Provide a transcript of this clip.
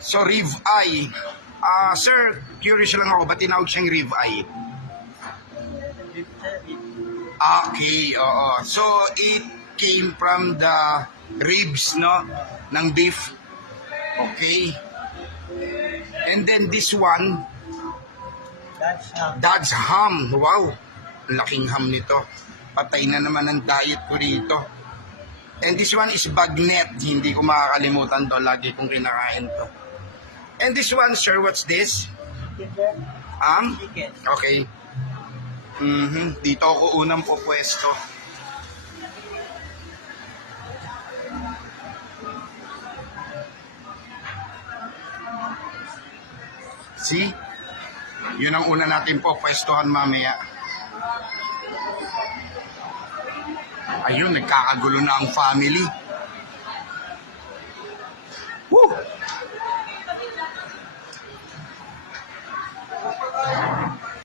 So, rib eye. Sir, curious lang ako, ba't tinawag siyang rib eye? Okay, oo. So, it came from the ribs, no? Ng beef. Okay. And then this one, Dad's ham. Wow. Laking ham nito. Patay na naman ang diet ko dito. And this one is bagnet. Hindi ko makakalimutan to. Lagi kong kinakain to. And this one, sir, what's this? Chicken. Okay. Dito ako unang pupwesto. See? Yun ang una natin pupwestohan mamaya. Ayun, nagkakagulo na ang family. Woo!